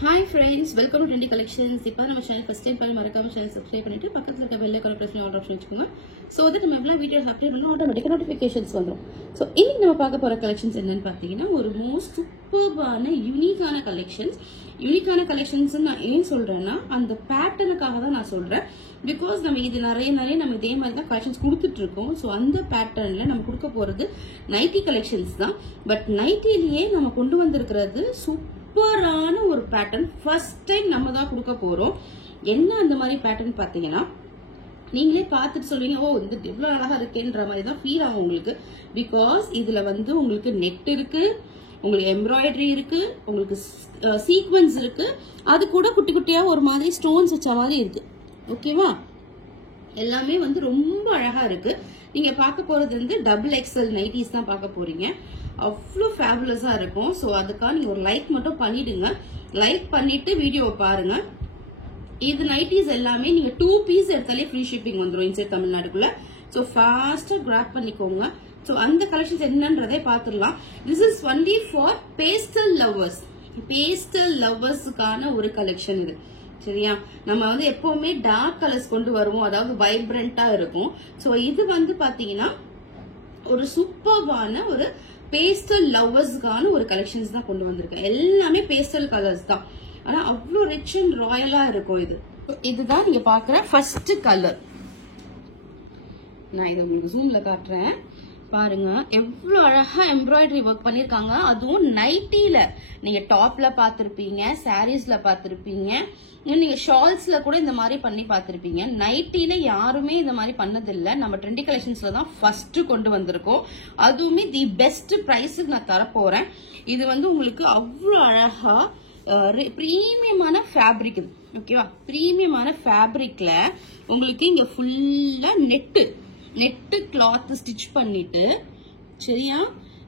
Hi friends, welcome to Trendy Collections. இப்போ நம்ம channel first time பாருங்க, மறக்காம சேனல் சப்ஸ்கிரைப் பண்ணிட்டு பக்கத்துல இருக்க பெல் ஐகானை பிரஸ் பண்ணி ஆல் ஆப்ஷன் வெச்சுக்கோங்க. சோ that நம்ம எல்லா வீடியோஸ் அப்டேட் பண்ணா ஆட்டோமேட்டிக்கா நோட்டிஃபிகேஷன்ஸ் வந்துரும். சோ இன்னைக்கு நம்ம பார்க்க போற கலெக்ஷன்ஸ் என்னன்னு பாத்தீங்கன்னா ஒரு மோஸ்ட் சூப்பர்பான யூனிக்கான கலெக்ஷன்ஸ். யூனிக்கான கலெக்ஷன்ஸ் நான் ஏன் சொல்றேன்னா அந்த பேட்டர்னுக்காக தான் நான் சொல்றேன். பிகாஸ் நம்ம இது நிறைய நம்ம இதே மாதிரி தான் கலெக்ஷன்ஸ் கொடுத்துட்டு இருக்கோம். ஸோ அந்த பேட்டர்ன்ல நம்ம கொடுக்க போறது நைட்டி கலெக்ஷன்ஸ் தான். பட் நைட்டிலேயே நம்ம கொண்டு வந்திருக்கிறது சூப்பரான ஒரு பேட்டர்ன். ஃபர்ஸ்ட் டைம் நம்ம தான் கொடுக்க போறோம். என்ன அந்த மாதிரி பேட்டர்ன் பாத்தீங்கன்னா நீங்களே பார்த்துட்டு சொல்வீங்க, ஓ இந்த எவ்வளவு அழகா இருக்குன்ற மாதிரி தான் ஃபீல் ஆகும் உங்களுக்கு. பிகாஸ் இதுல வந்து உங்களுக்கு நெட் இருக்கு, உங்களுக்கு எம்ப்ராய்டரி இருக்கு, உங்களுக்கு சீக்வன்ஸ் இருக்கு, அது கூட குட்டி குட்டியா ஒரு மாதிரி ஸ்டோன்ஸ் வச்ச மாதிரி இருக்கு. ஓகேவா? எல்லாமே வந்து ரொம்ப அழகா இருக்கு. நீங்க பார்க்க போறது வந்து டபுள் எக்ஸ்எல் நைட்டிஸ் தான் பார்க்க போறீங்க. அவ்வளோ ஃபேபுலஸா இருக்கும். ஸோ அதுக்காக நீங்க ஒரு லைக் மட்டும் பண்ணிடுங்க. லைக் பண்ணிட்டு வீடியோவை பாருங்க. இது நைட்டிஸ் எல்லாமே நீங்க 2 பீஸ் எடுத்தாலே ஃப்ரீ ஷிப்பிங் வந்துடும் இன்சைட் தமிழ்நாடுக்குள்ள. ஸோ ஃபாஸ்டா கிராப் பண்ணிக்கோங்க. ஸோ அந்த கலெக்ஷன்ஸ் என்னன்றதை பார்த்துடலாம். This is only for pastel lovers. Pastel லவ்வர்ஸுக்கான ஒரு கலெக்ஷன் இது. சரியா? நம்ம வந்து எப்பவுமே டார்க் கலர்ஸ் கொண்டு வருவோம், அதாவது வைப்ரண்டா இருக்கும். சோ இது வந்து பாத்தீங்கன்னா ஒரு சூப்பர்பான ஒரு பேஸ்டல் லவ்வர்ஸ்க்கான ஒரு கலெக்ஷன்ஸ் தான் கொண்டு வந்திருக்கேன். எல்லாமே பேஸ்டல் கலர்ஸ் தான், ஆனா அவ்வளவு ரிச் அண்ட் ராயலா இருக்கும். இதுதான் நீங்க பாக்குற ஃபர்ஸ்ட் கலர். நான் இதை உங்களுக்கு ஜூம்ல காட்டுறேன் பாருங்க. எவ்வளவு அழகா எம்ப்ராய்டரி ஒர்க் பண்ணிருக்காங்க. அதுவும் நைட்டில நீங்க டாப்ல பாத்திருப்பீங்க, சாரீஸ்ல பாத்திருப்பீங்க, நீங்க ஷால்ஸ்ல கூட இந்த மாதிரி பண்ணி பாத்திருப்பீங்க. நைட்டில யாருமே இந்த மாதிரி பண்ணதில்லை. நம்ம ட்ரெண்டி கலெக்ஷன்ஸ்ல தான் ஃபர்ஸ்ட் கொண்டு வந்திருக்கோம். அதுவுமே தி பெஸ்ட் பிரைஸுக்கு நான் தரப்போறேன். இது வந்து உங்களுக்கு அவ்வளவு அழகா பிரீமியமான ஃபேப்ரிக். ஓகேவா? பிரீமியமான ஃபேப்ரிக்ல உங்களுக்கு இங்க ஃபுல்லா நெட் கிளாத் ஸ்டிச் பண்ணிட்டு, சரியா,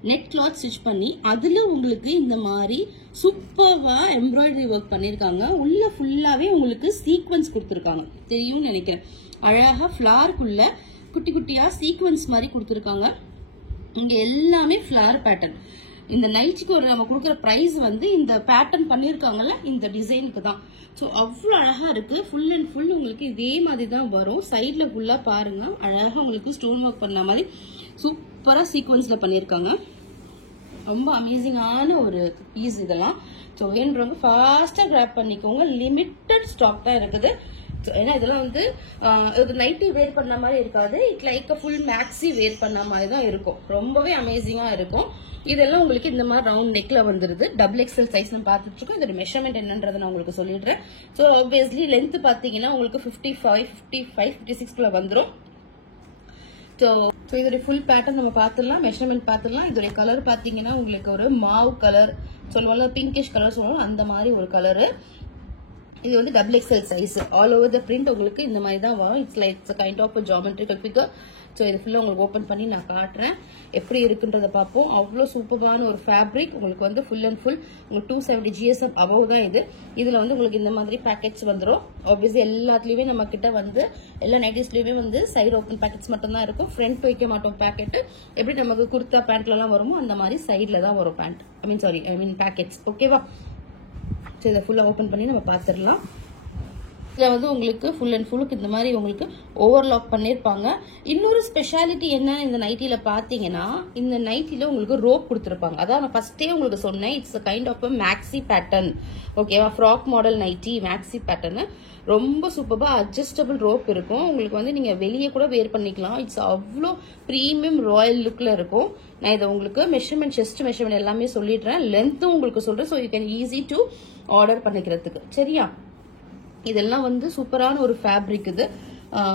நெட் கிளாத் ஸ்டிச் பண்ணி அதுல உங்களுக்கு இந்த மாதிரி சூப்பர்வா எம்ப்ராய்டரி ஒர்க் பண்ணிருக்காங்க. உள்ள ஃபுல்லாவே உங்களுக்கு சீக்வன்ஸ் கொடுத்துருக்காங்க. தெரியும்னு நினைக்கிறேன். அழகா ஃபிளாருக்குள்ள குட்டி குட்டியா சீக்வன்ஸ் மாதிரி கொடுத்துருக்காங்க. இங்க எல்லாமே ஃபிளார் பேட்டர்ன். இந்த நைட்டுக்கு ஒரு நம்ம கொடுக்குற பிரைஸ் வந்து இந்த பேட்டர்ன் பண்ணிருக்காங்கல்ல, இந்த டிசைனுக்கு தான். ஸோ அவ்வளோ அழகா இருக்கு. ஃபுல் அண்ட் ஃபுல் உங்களுக்கு இதே மாதிரி தான் வரும். சைட்ல ஃபுல்லா பாருங்க, அழகா உங்களுக்கு ஸ்டோன் ஒர்க் பண்ண மாதிரி சூப்பரா சீக்வன்ஸ்ல பண்ணிருக்காங்க. ரொம்ப அமேசிங்கான ஒரு பீஸ் இதெல்லாம். ஸோ வேணுறவங்க ஃபாஸ்டா கிராப் பண்ணிக்கோங்க. லிமிட்டட் ஸ்டாக் தான் இருக்குது. ஏன்னா இதெல்லாம் வந்து நைட்டி வேர் பண்ண மாதிரி இருக்காது. இட் லைக் ஃபுல் மேக்ஸி வேர் பண்ண மாதிரி தான் இருக்கும். ரொம்பவே அமேசிங்கா இருக்கும். இதெல்லாம் உங்களுக்கு இந்த மாதிரி ரவுண்ட் நெக்ல வந்துருது. டபுள் எக்ஸ்எல் சைஸ் நம்ம பார்த்துட்டு இருக்கோம். இதோட மெஷர்மெண்ட் என்னன்றதை நான் உங்களுக்கு சொல்லிடுறேன். ஸோ ஆப்வியஸ்லி லென்த் பாத்தீங்கன்னா உங்களுக்கு 55, 55, 56 வந்துடும். ஸோ இதோட ஃபுல் பேட்டர்ன் நம்ம பார்த்துடலாம், மெஷர்மெண்ட் பார்த்துடலாம். இதோட கலர் பாத்தீங்கன்னா உங்களுக்கு ஒரு மாவு கலர் சொல்லுவாங்க, பிங்கிஷ் கலர் சொல்லுவாங்க, அந்த மாதிரி ஒரு கலரு. இது வந்து double XL size. All over the print உங்களுக்கு இந்த மாதிரி தான் வரும். It's like kind of geometrical figure. So இது ஃபுல்லாக உங்களுக்கு ஓப்பன் பண்ணி நான் காட்டுறேன் எப்படி இருக்குன்றத பார்ப்போம். அவ்வளோ சூப்பரான ஒரு ஃபேப்ரிக். உங்களுக்கு வந்து ஃபுல் அண்ட் ஃபுல் உங்களுக்கு 270 GSM அபவ் தான் இது. இதில் வந்து உங்களுக்கு இந்த மாதிரி பேக்கெட்ஸ் வந்துடும். ஆப்வியஸ்லி எல்லாத்துலேயுமே நம்ம கிட்ட வந்து எல்லா நைட்டிஸ்லயுமே வந்து சைடு ஓப்பன் பேக்கெட்ஸ் மட்டும் தான் இருக்கும். ஃப்ரண்ட் வைக்க மாட்டோம் பேக்கெட். எப்படி நமக்கு குர்த்தா பேண்ட்லாம் வருமோ அந்த மாதிரி சைடில் தான் வரும் பேண்ட். ஐ மீன் பேக்கெட்ஸ். ஓகேவா? ஸோ இதை ஃபுல்லாக ஓப்பன் பண்ணி நம்ம பார்த்துடலாம். இதில் வந்து உங்களுக்கு ஃபுல் அண்ட் ஃபுல்லுக்கு இந்த மாதிரி உங்களுக்கு ஓவர்லாக் பண்ணியிருப்பாங்க. இன்னொரு ஸ்பெஷாலிட்டி என்ன இந்த நைட்டில பார்த்தீங்கன்னா, இந்த நைட்டில உங்களுக்கு ரோப் கொடுத்துருப்பாங்க. அதான் நான் ஃபர்ஸ்டே உங்களுக்கு சொன்னேன், it's a kind of maxi pattern. ஓகேவா? Frock model nightie maxi pattern. ரொம்ப சூப்பரா அட்ஜஸ்டபிள் ரோப் இருக்கும். உங்களுக்கு வந்து நீங்க வெளியே கூட வேர் பண்ணிக்கலாம். இட்ஸ் அவ்வளோ பிரீமியம் ராயல் லுக்ல இருக்கும். நான் இதை உங்களுக்கு மெஷர்மெண்ட், செஸ்ட் மெஷர்மெண்ட் எல்லாமே சொல்லிடுறேன். லென்த்தும் உங்களுக்கு சொல்றேன். So you can easy to order பண்ணிக்கிறதுக்கு. சரியா? இதெல்லாம் வந்து சூப்பரான ஒரு ஃபேப்ரிக். இது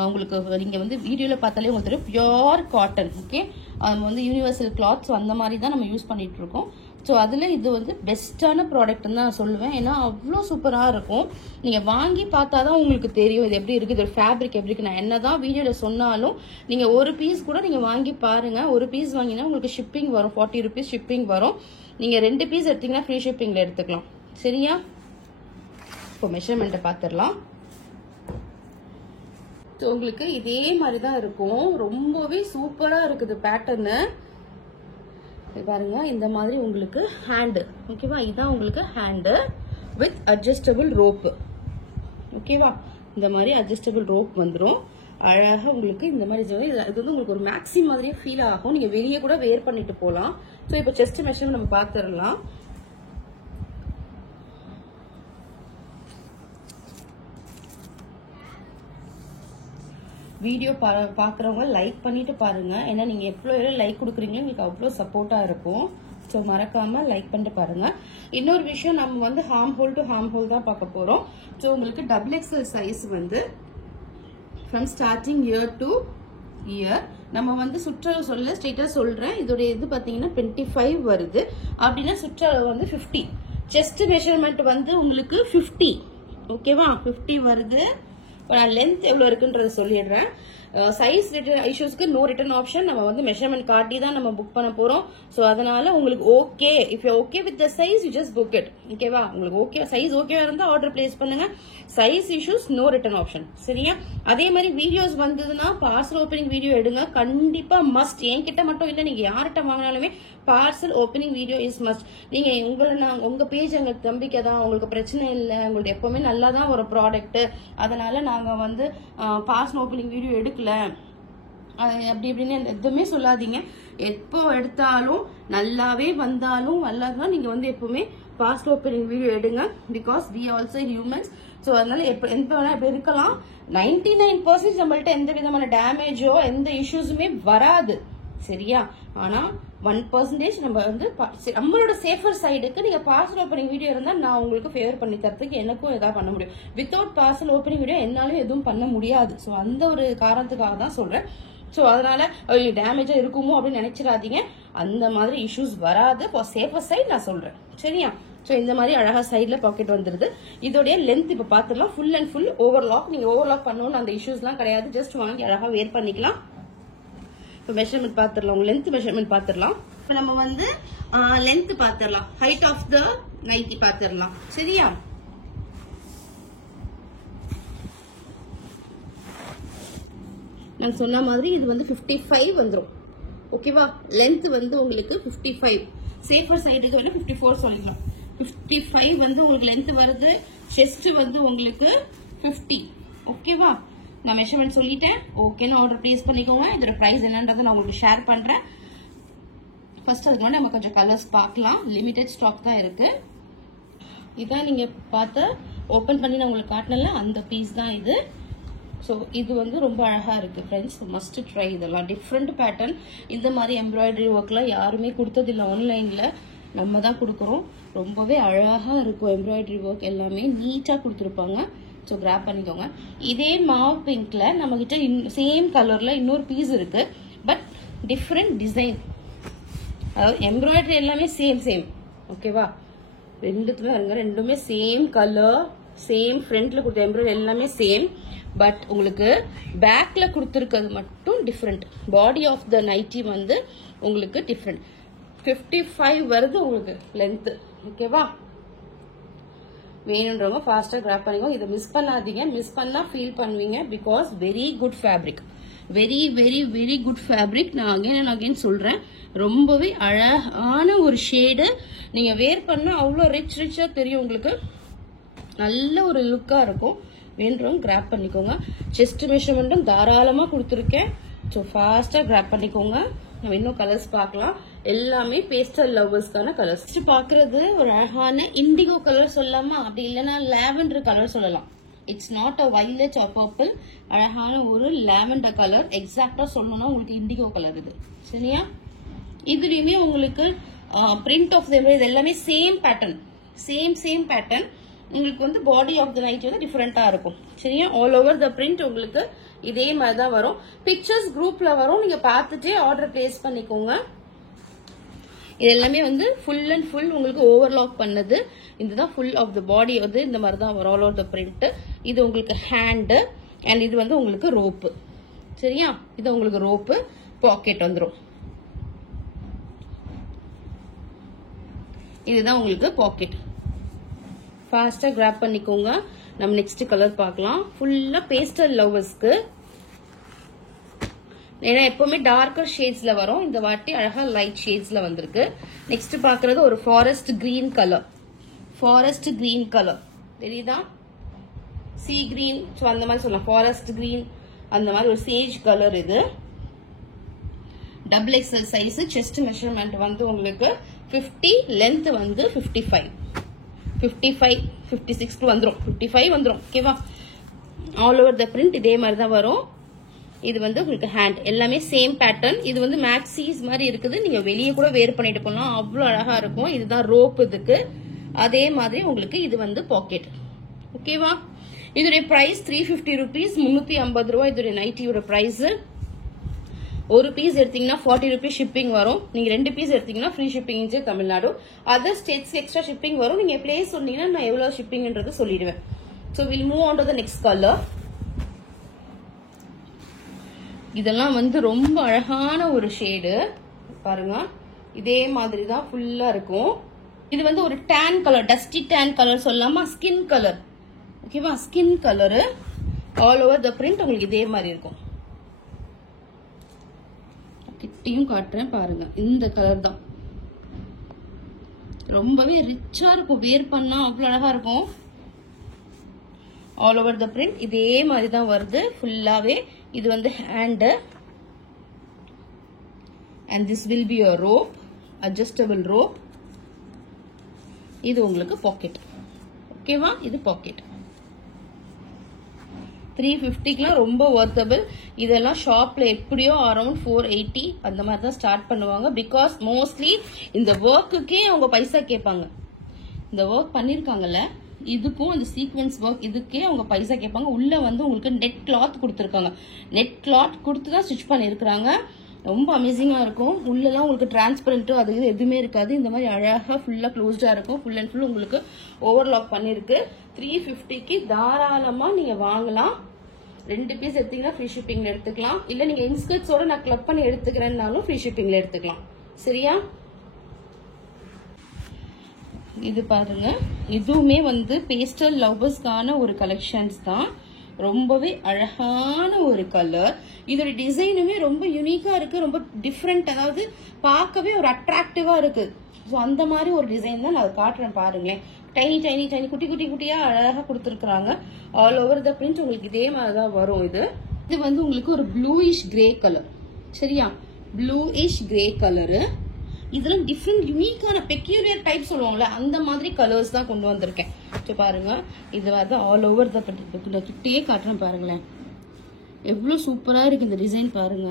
உங்களுக்கு நீங்க வந்து வீடியோல பார்த்தாலே உங்களுக்கு தெரியும், பியூர் காட்டன். ஓகே, அது வந்து யூனிவர்சல் கிளாத். ஸோ அந்த மாதிரி தான் நம்ம யூஸ் பண்ணிட்டு இருக்கோம். ஸோ அதுல இது வந்து பெஸ்டான ப்ராடக்ட் தான் நான் சொல்லுவேன். ஏன்னா அவ்வளோ சூப்பரா இருக்கும். நீங்க வாங்கி பார்த்தாதான் உங்களுக்கு தெரியும் இது எப்படி இருக்கு, இது ஃபேப்ரிக் எப்படி இருக்கு. நான் என்னதான் வீடியோல சொன்னாலும் நீங்க ஒரு பீஸ் கூட நீங்க வாங்கி பாருங்க. ஒரு பீஸ் வாங்கினா உங்களுக்கு ஷிப்பிங் வரும், 40 rupees ஷிப்பிங் வரும். நீங்க 2 பீஸ் எடுத்தீங்கன்னா ஃப்ரீ ஷிப்பிங்ல எடுத்துக்கலாம். சரியா? இப்போ மெஷர்மெண்ட்டை பார்த்துடலாம். உங்களுக்கு இதே மாதிரி தான் இருக்கும். ரொம்பவே சூப்பரா இருக்குது பேட்டர்னு. பாருங்க, இந்த மாதிரி உங்களுக்கு ஹேண்டு. ஓகேவா? இதுதான் உங்களுக்கு ஹேண்டு. With adjustable rope. ஓகேவா, இந்த மாதிரி அட்ஜஸ்டபிள் ரோப் வந்துடும். அழகா உங்களுக்கு இந்த மாதிரி இது வந்து உங்களுக்கு ஒரு மேக்ஸி மாதிரியே ஃபீல் ஆகும். நீங்க வெளியே கூட வேர் பண்ணிட்டு போகலாம். ஸோ இப்போ செஸ்ட் மெஷர்மெண்ட் நம்ம பார்த்துடலாம். வீடியோ பாக்குறவங்க லைக் பண்ணிட்டு பாருங்க. ஏன்னா நீங்க எவ்வளவு லைக் கொடுக்குறீங்களோ உங்களுக்கு அவ்வளவு சப்போர்ட்டா இருக்கும். ஸோ மறக்காம லைக் பண்ணிட்டு பாருங்க. இன்னொரு விஷயம், நம்ம வந்து harm whole to harm whole தான் பார்க்க போறோம். ஸோ உங்களுக்கு டபுள் எக்ஸ்எல் சைஸ் வந்து from starting year to year நம்ம வந்து சுற்றளவு சொல்ல ஸ்ட்ரெயிட்டா சொல்றேன். இதோட இது பாத்தீங்கன்னா 25 வருது அப்படின்னா சுற்றளவு வந்து 50. செஸ்ட் மெஷர்மெண்ட் வந்து உங்களுக்கு 50. ஓகேவா, 50 வருது. லென்த் எவ்வளவு இருக்குன்றத சொல்லிடுறேன். சைஸ் இஷ்யூஸ்க்கு நோ ரிட்டர்ன் ஆப்ஷன். நம்ம வந்து மெஷர்மெண்ட் காட்டி தான் நம்ம புக் பண்ண போறோம். சோ அதனால உங்களுக்கு okay, if you okay with the size you just book it. ஓகேவா, உங்களுக்கு ஓகே சைஸ் ஓகேவா இருந்தா ஆர்டர் பிளேஸ் பண்ணுங்க. Size issues no return option. சரியா, அதே மாதிரி வீடியோஸ் வந்ததுன்னா பார்சல் ஓப்பனிங் வீடியோ எடுங்க. கண்டிப்பா மஸ்ட். என்கிட்ட மட்டும் இல்ல, நீங்க யார்கிட்ட வாங்கினாலுமே parcel opening video is must. நீங்க உங்க பேஜ் எங்களுக்கு நம்பிக்கை தான், உங்களுக்கு பிரச்சனை இல்லை, உங்களுக்கு எப்பவுமே நல்லா தான் ஒரு ப்ராடக்ட். அதனால நாங்க வந்து பார்சல் ஓப்பனிங் வீடியோ எடுக்கல அப்படி இப்படின்னு எதுவுமே சொல்லாதீங்க. எப்போ எடுத்தாலும் நல்லாவே வந்தாலும் நல்லாதான் நீங்க வந்து எப்பவுமே பார்சல் ஓப்பனிங் வீடியோ எடுங்க. Because we also humans. So அதனால எப்ப வேணா இப்ப இருக்கலாம். 99% நம்மள்ட்ட எந்த விதமான டேமேஜோ எந்த இஷ்யூஸுமே வராது. சரியா, ஆனா 1% நம்ம வந்து நம்மளோட சேஃபர் சைடுக்கு நீங்க பார்சல் ஓப்பனிங் வீடியோ இருந்தா நான் உங்களுக்கு ஃபேவர் பண்ணி தரத்துக்கு எனக்கும் ஏதாவது பண்ண முடியும். வித்தவுட் பார்சல் ஓப்பனிங் வீடியோ என்னாலும் எதுவும் பண்ண முடியாது. ஸோ அந்த ஒரு காரணத்துக்காக தான் சொல்றேன். ஸோ அதனால டேமேஜா இருக்குமோ அப்படின்னு நினைச்சிடாதீங்க. அந்த மாதிரி இஷ்யூஸ் வராது. ஃபார் சேஃபர் சைட் நான் சொல்றேன். சரியா, ஸோ இந்த மாதிரி அழகா சைட்ல பாக்கெட் வந்துருது. இதோடைய லென்த் இப்ப பாத்துடலாம். Full and full overlock. நீங்க ஓவர்லாக் பண்ணணும்னு அந்த இஷ்யூஸ்லாம் கிடையாது. ஜஸ்ட் வாங்கி அழகா வேர் பண்ணிக்கலாம். இப்போ மெஷர்மெண்ட் பாத்துடலாம். உங்க லென்த் மெஷர்மெண்ட் பாத்துடலாம். இப்போ நம்ம வந்து லென்த் பாத்துடலாம். ஹைட் ஆஃப் த நைட்டி பாத்துடலாம். சரியா, நான் சொன்ன மாதிரி இது வந்து 55 வந்துடும். ஓகேவா, லென்த் வந்து உங்களுக்கு 55. சேஃபர் சைடுக்கு வந்து 54 சொல்லிக்கலாம். 55 வந்து உங்களுக்கு லென்த் வருது. செஸ்ட் வந்து உங்களுக்கு 50. ஓகேவா, நான் மெஷர்மெண்ட் சொல்லிட்டேன். ஓகேன்னு ஆர்டர் பிளேஸ் பண்ணிக்கோங்க. இதோட பிரைஸ் என்னன்றதை நான் உங்களுக்கு ஷேர் பண்றேன். ஃபர்ஸ்ட் அதுக்கு வந்து நம்ம கொஞ்சம் கலர்ஸ் பார்க்கலாம். லிமிடெட் ஸ்டாக் தான் இருக்கு. இதான் நீங்க பார்த்து ஓபன் பண்ணி நான் உங்களுக்கு காட்டினல அந்த பீஸ் தான் இது. ஸோ இது வந்து ரொம்ப அழகா இருக்கு ஃப்ரெண்ட்ஸ். Must try. இதெல்லாம் டிஃப்ரெண்ட் பேட்டர்ன். இந்த மாதிரி எம்ப்ராய்டரி ஒர்க்லாம் யாருமே கொடுத்ததில்லை. ஆன்லைன்ல நம்ம தான் கொடுக்குறோம். ரொம்பவே அழகா இருக்கும். எம்ப்ராய்டரி ஒர்க் எல்லாமே நீட்டா கொடுத்துருப்பாங்க. ஸோ கிராப் பண்ணிக்கோங்க. இதே மாவ் பிங்க்ல நம்ம கிட்ட சேம் கலர்ல இன்னொரு பீஸ் இருக்கு. But different design. அதாவது எம்ப்ராய்டரி எல்லாமே சேம். ஓகேவா, ரெண்டுமே சேம் கலர், சேம் ஃப்ரண்ட்ல கொடுத்த எம்ப்ராய்டரி எல்லாமே சேம். பட் உங்களுக்கு பேக்ல கொடுத்துருக்கிறது மட்டும் different. Body of the nighty வந்து உங்களுக்கு டிஃப்ரெண்ட். 55 வருது உங்களுக்கு லென்த். ஓகேவா, வேணுன்றவங்க ஃபாஸ்டா கிராப் பண்ணிக்கோங்க. இதை மிஸ் பண்ணாதீங்க. மிஸ் பண்ணா ஃபீல் பண்ணுவீங்க. Because very good fabric. Very very very good fabric. நான் அகைன் அண்ட் அகைன் சொல்றேன். ரொம்பவே அழகான ஒரு ஷேடு. நீங்க வேர் பண்ணா அவ்வளோ ரிச்சா தெரியும். உங்களுக்கு நல்ல ஒரு லுக்கா இருக்கும். வேணுறவங்க கிராப் பண்ணிக்கோங்க. செஸ்ட் மெஷர்மெண்ட்டும் தாராளமா கொடுத்துருக்கேன். ஸோ ஃபாஸ்டா கிராப் பண்ணிக்கோங்க. நம்ம இன்னும் கலர்ஸ் பார்க்கலாம். எல்லாமே பேஸ்டல் லவ்வர்ஸ்க்கான கலர்ஸ். பாக்குறது ஒரு அழகான இண்டிகோ கலர் சொல்லலாமா, அப்படி இல்லைன்னா லாவெண்டர் கலர் சொல்லலாம். It's not a violet or purple. அழகான ஒரு லாவெண்டர் கலர். எக்ஸாக்டா சொல்லணும்னா உங்களுக்கு இண்டிகோ கலர் இது. சரியா, இதுலயுமே உங்களுக்கு பிரிண்ட் ஆஃப் இது எல்லாமே சேம் பேட்டர்ன். Same pattern. உங்களுக்கு வந்து பாடி ஆஃப் த நைட் வந்து டிஃபரெண்டா இருக்கும். சரியா, ஆல் ஓவர் த பிரிண்ட் உங்களுக்கு இதே மாதிரி தான் வரும். பிக்சர்ஸ் குரூப்ல வரும். நீங்க பார்த்துட்டு ஆர்டர் பிளேஸ் பண்ணிக்கோங்க. இது எல்லாமே வந்து ஃபுல் அண்ட் ஃபுல் உங்களுக்கு ஓவர்லாக் பண்ணது. இதுதான் ஃபுல் ஆஃப் த பாடி வந்து இந்த மாதிரி தான் வரும். All over the print. இது உங்களுக்கு ஹேண்டு அண்ட் இது வந்து உங்களுக்கு ரோப்பு. சரியா, இது உங்களுக்கு ரோப்பு. பாக்கெட் வந்துடும். இதுதான் உங்களுக்கு பாக்கெட். ஃபாஸ்டா கிராப் பண்ணிக்கோங்க. நம்ம நெக்ஸ்ட் கலர் பார்க்கலாம். ஃபுல்லா பேஸ்டல் லவ்வர்ஸ்க்கு. ஏன்னா எப்பவுமே டார்க்கர் ஷேட்ஸ்ல வரும். இந்த வாட்டி அழகா லைட் ஷேட்ஸ்ல வந்திருக்கு. நெக்ஸ்ட் பாக்குறது ஒரு forest green colour. Forest green colour தெரியுதா, சீ கிரீன், அந்த மாதிரி சொல்லலாம், ஃபாரஸ்ட் கிரீன் அந்த மாதிரி ஒரு சேஜ் கலர். இது double XL size. Chest measurement வந்து உங்களுக்கு 50, லென்த் வந்து 55, 56 வந்துடும், 55 வந்துடும். ஓகேவா? ஆல் ஓவர் த பிரிண்ட் இதே மாதிரி தான் வரும். இது வந்து உங்களுக்கு ஹேண்ட் எல்லாமே சேம் பேட்டர்ன். இது வந்து மேக்ஸீஸ் மாதிரி இருக்குது, நீங்க வெளியே கூட வேர் பண்ணிட்டு போகலாம், அவ்வளோ அழகா இருக்கும். இதுதான் ரோப் இதுக்கு. அதே மாதிரி உங்களுக்கு இது வந்து பாக்கெட். ஓகேவா? இதோடைய பிரைஸ் 350 rupees, 350 ரூபாய் இதோடைய நைட்டியோட பிரைஸ். ஒரு பீஸ் எடுத்தீங்கன்னா 40 rupees ஷிப்பிங் வரும். நீங்க 2 பீஸ் எடுத்தீங்கன்னா free shipping in Tamil Nadu. Other states extra shipping வரும். நீங்க பிளேஸ் சொன்னீங்கன்னா நான் எவ்வளவு ஷிப்பிங்ன்றது சொல்லிடுவேன். So we'll move on to the next color. இதெல்லாம் வந்து ரொம்ப அழகான ஒரு ஷேடு பாருங்க. இதே மாதிரி தான் ஃபுல்லா இருக்கும். இது வந்து ஒரு tan colour, dusty tan colour சொல்லலாமா, ஸ்கின் கலர். ஓகேவா? Skin colour. All over the print உங்களுக்கு இதே மாதிரி இருக்கும். கிட்டையும் காட்டுறேன் பாருங்க. இந்த கலர் தான் ரொம்பவே ரிச்சா இருக்கும், வேர் பண்ணா அவ்வளவு அழகா இருக்கும். ஆல் ஓவர் த பிரிண்ட் இதே மாதிரி தான் வருது ஃபுல்லாவே. இது வந்து hand and this will be a rope, adjustable rope. இது உங்களுக்கு பாக்கெட். ஓகேவா? இது பாக்கெட். 350க்குலாம் ரொம்ப வர்த்தபிள். இதெல்லாம் ஷாப்ல எப்படியோ அரௌண்ட் 480 அந்த மாதிரி தான் ஸ்டார்ட் பண்ணுவாங்க. பிகாஸ் மோஸ்ட்லி இந்த ஒர்க்குக்கே அவங்க பைசா கேட்பாங்க. இந்த ஒர்க் பண்ணிருக்காங்கல்ல, இதுக்கும் அந்த சீக்வென்ஸ் ஒர்க் இதுக்கே அவங்க பைசா கேட்பாங்க. உள்ள வந்து உங்களுக்கு நெட் கிளாத் கொடுத்துருக்காங்க. நெட் கிளாத் கொடுத்து தான் ஸ்டிச் பண்ணிருக்காங்க. ரொம்ப அமேசிங்கா இருக்கும். உள்ளெல்லாம் உங்களுக்கு டிரான்ஸ்பரண்ட் அது எதுவுமே இருக்காது. இந்த மாதிரி அழகா ஃபுல்லா க்ளோஸ்டா இருக்கும். ஃபுல் அண்ட் ஃபுல் உங்களுக்கு ஓவர்லாக் பண்ணிருக்கு. 350க்கு தாராளமா நீங்க வாங்கலாம். 2 பீஸ் எடுத்தீங்கன்னா ஃப்ரீ ஷிப்பிங்ல எடுத்துக்கலாம். இல்ல நீங்க இன்ஸ்கர்ட்ஸோட நான் கிளப் பண்ணி எடுத்துக்கிறேன்னாலும் ஃப்ரீ ஷிப்பிங்ல எடுத்துக்கலாம். சரியா? இது பாருங்க. இதுவுமே வந்து பேஸ்டல் லவ்வர்ஸ்க்கான ஒரு கலெக்ஷன்ஸ் தான். ரொம்பவே அழகான ஒரு கலர். இதோட டிசைனுமே ரொம்ப யூனிக்கா இருக்கு, ரொம்ப டிஃப்ரெண்ட். அதாவது பார்க்கவே ஒரு அட்ராக்டிவா இருக்கு. ஸோ அந்த மாதிரி ஒரு டிசைன் தான் நான் காட்டுறேன் பாருங்களேன். டைனி டைனி டைனி குட்டி குட்டி குட்டியா அழகா கொடுத்துருக்காங்க. ஆல் ஓவர் த பிரிண்ட் உங்களுக்கு இதே மாதிரி தான் வரும். இது வந்து உங்களுக்கு ஒரு ப்ளூயிஷ் கிரே கலர். சரியா? Bluish grey colour. இதெல்லாம் டிஃப்ரெண்ட் யூனிக்கான பெக்யூலியர் டைப் சொல்லுவாங்கல்ல, அந்த மாதிரி கலர்ஸ் தான் கொண்டு வந்திருக்கேன். பாருங்க. இது வந்து ஆல் ஓவர் த கிட்டே காட்டுறேன் பாருங்களேன். எவ்வளவு சூப்பரா இருக்கு இந்த டிசைன் பாருங்க.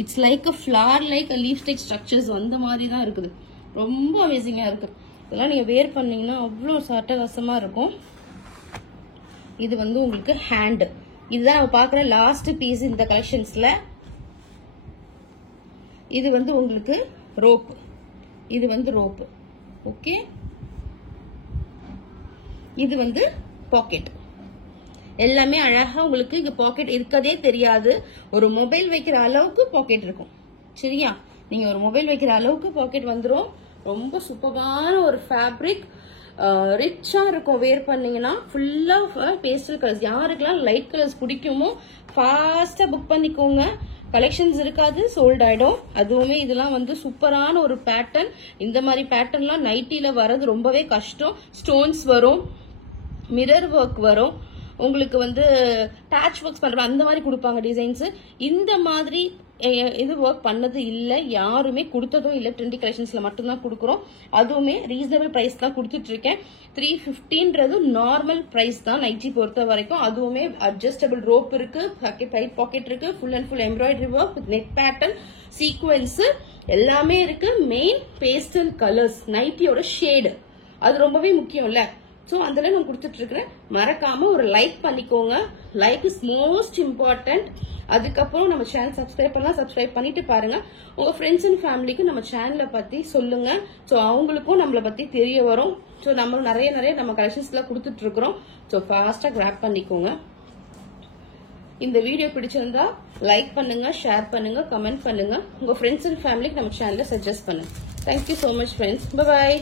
It's like a flower, like a leaf stick structures அந்த மாதிரி தான் இருக்குது. ரொம்ப அமேசிங்கா இருக்கு. இதெல்லாம் நீங்க வேர் பண்ணீங்கன்னா அவ்வளோ சட்டகாசமா இருக்கும். இது வந்து உங்களுக்கு ஹேண்ட். இதுதான் நம்ம பாக்குற லாஸ்ட் பீஸ் இந்த கலெக்ஷன்ஸ்ல. இது வந்து உங்களுக்கு ரோப். இது வந்து ரோப். ஓகே. இது வந்து பாக்கெட். எல்லாமே அழகா உங்களுக்கு இங்க பாக்கெட் இருக்கதே தெரியாது. ஒரு மொபைல் வைக்கிற அளவுக்கு பாக்கெட் இருக்கும். சரியா? நீங்க ஒரு மொபைல் வைக்கிற அளவுக்கு பாக்கெட் வந்துடும். ரொம்ப சூப்பரான ஒரு ஃபேப்ரிக். ரிச்சா இருக்கும் வேர் பண்ணீங்கன்னா. ஃபுல்லா பேஸ்டல் கலர்ஸ். யாருக்கெல்லாம் லைட் கலர்ஸ் பிடிக்குமோ ஃபாஸ்டா புக் பண்ணிக்கோங்க. கலெக்ஷன்ஸ் இருக்காது, சோல்ட் ஆயிடும். அதுவுமே இதெல்லாம் வந்து சூப்பரான ஒரு பேட்டர்ன். இந்த மாதிரி பேட்டர்ன்லாம் நைட்டில வர்றது ரொம்பவே கஷ்டம். ஸ்டோன்ஸ் வரும், மிரர் ஒர்க் வரும், உங்களுக்கு வந்து பேட்ச் ஒர்க்ஸ் பண்ற அந்த மாதிரி கொடுப்பாங்க டிசைன்ஸ். இந்த மாதிரி இது ஒர்க் பண்ணது இல்ல, யாருமே கொடுத்ததும் இல்ல. ட்ரெண்டி கலெக்ஷன்ஸ்ல மட்டும்தான் கொடுக்குறோம். அதுவுமே ரீசனபிள் பிரைஸ் தான் கொடுத்துட்டு இருக்கேன். 350ன்றது நார்மல் பிரைஸ் தான் நைட்டி பொறுத்த வரைக்கும். அதுவுமே அட்ஜஸ்டபிள் ரோப் இருக்கு, டைட் பாக்கெட் இருக்கு, full and full embroidery work with neck pattern, sequence எல்லாமே இருக்கு. Main pastel colours. நைட்டியோட ஷேடு அது ரொம்பவே முக்கியம் இல்ல. சோ அதுல நான் கொடுத்துட்டு இருக்கிறேன். மறக்காம ஒரு லைக் பண்ணிக்கோங்க. Like is most important. அதுக்கப்புறம் நம்ம சேனல் சப்ஸ்கிரைப் பண்ணலாம், சப்ஸ்கிரைப் பண்ணிட்டு பாருங்க. உங்க ஃப்ரெண்ட்ஸ் அண்ட் ஃபேமிலிக்கு நம்ம சேனலை பத்தி சொல்லுங்க. சோ அவங்களுக்கும் நம்மளை பத்தி தெரிய வரும். சோ நம்ம நிறைய நம்ம கலெக்ஷன்ஸ் எல்லாம் கொடுத்துட்டு இருக்கிறோம். சோ ஃபாஸ்டா கிராப் பண்ணிக்கோங்க. இந்த வீடியோ பிடிச்சிருந்தா லைக் பண்ணுங்க, ஷேர் பண்ணுங்க, கமெண்ட் பண்ணுங்க. உங்க ஃப்ரெண்ட்ஸ் அண்ட் ஃபேமிலிக்கு நம்ம சேனலை சஜஸ்ட் பண்ணுங்க. Thank you so much friends. By.